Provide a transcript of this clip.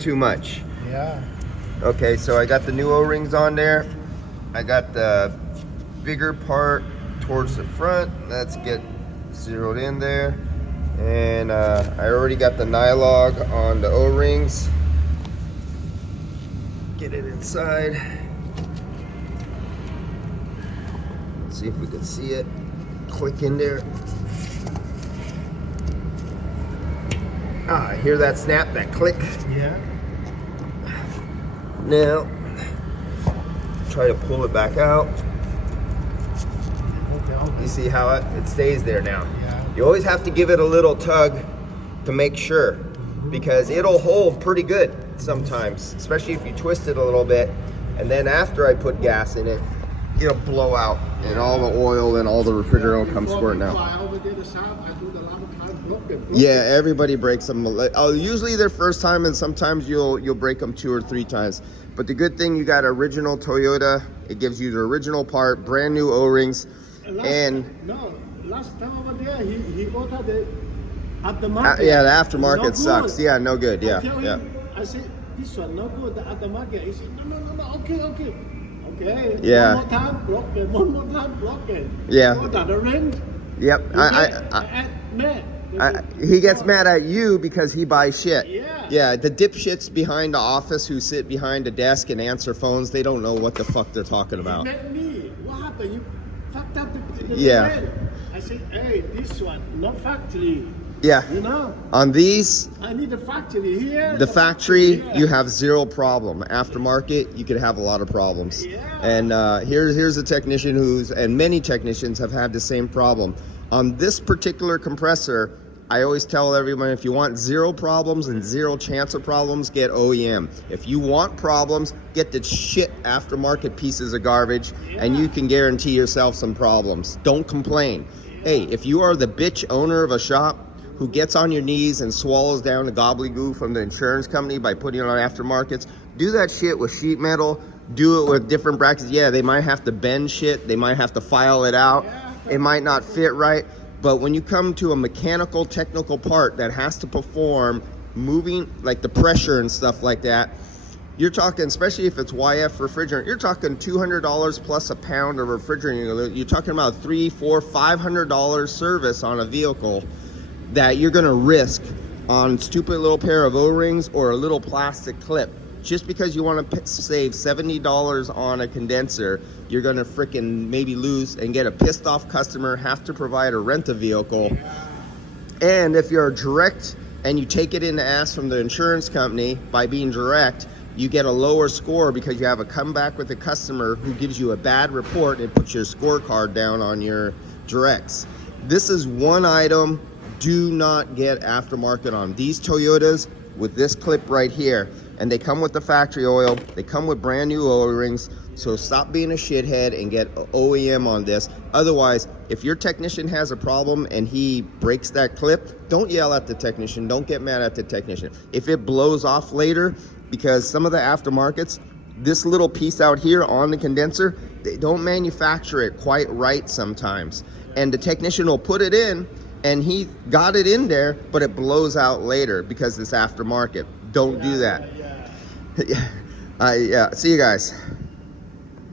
too much. Yeah. Okay, so I got the new O-rings on there. I got the bigger part towards the front. Let's get zeroed in there. And I already got the nylog on the O-rings. Get it inside. Let's see if we can see it. Click in there. Ah, I hear that snap, that click. Yeah. Now, try to pull it back out. You see how it stays there now. Yeah. You always have to give it a little tug to make sure, because it'll hold pretty good sometimes, especially if you twist it a little bit. And then after I put gas in it, it'll blow out and all the oil and all the refrigerant will come squirting out. Yeah, everybody breaks them. Usually their first time, and sometimes you'll break them 2 or 3 times. But the good thing, you got original Toyota. It gives you the original part, brand new O-rings. Last time over there, he ordered the aftermarket. Yeah, the aftermarket sucks. Yeah, no good. Yeah, I said, this one no good, the aftermarket. He said, no, okay. Yeah. One more time, block it. Yeah. Order the rent. Yep. He gets mad at you because he buys shit. Yeah, the dipshits behind the office who sit behind a desk and answer phones, they don't know what the fuck they're talking about. He met me. What happened? You fucked up the Yeah. rent. I said, hey, this one, no factory. Yeah. You know? On these, I need a factory here. the factory, here. you have 0 problem. Aftermarket, you could have a lot of problems. Yeah. And here's a technician and many technicians have had the same problem. On this particular compressor, I always tell everyone, if you want 0 problems and 0 chance of problems, get OEM. If you want problems, get the shit aftermarket pieces of garbage, and you can guarantee yourself some problems. Don't complain. Hey, if you are the bitch owner of a shop who gets on your knees and swallows down the gobbledygook from the insurance company by putting it on aftermarkets, do that shit with sheet metal, do it with different brackets. Yeah, they might have to bend shit, they might have to file it out, it might not fit right. But when you come to a mechanical, technical part that has to perform moving, like the pressure and stuff like that, you're talking, especially if it's YF refrigerant, you're talking $200 plus a pound of refrigerant. You're talking about $300, $400, $500 service on a vehicle that you're gonna risk on stupid little pair of O-rings or a little plastic clip. Just because you want to save $70 on a condenser, you're gonna freaking maybe lose and get a pissed off customer, have to provide or rent a vehicle. And if you're direct and you take it in the ass from the insurance company by being direct, you get a lower score because you have a comeback with a customer who gives you a bad report and puts your scorecard down on your directs. This is one item. Do not get aftermarket on these Toyotas with this clip right here. And they come with the factory oil. They come with brand new O-rings. So stop being a shithead and get OEM on this. Otherwise, if your technician has a problem and he breaks that clip, don't yell at the technician. Don't get mad at the technician. If it blows off later, because some of the aftermarkets, this little piece out here on the condenser, they don't manufacture it quite right sometimes. And the technician will put it in, and he got it in there, but it blows out later because it's aftermarket. Don't do that. Yeah. See you guys.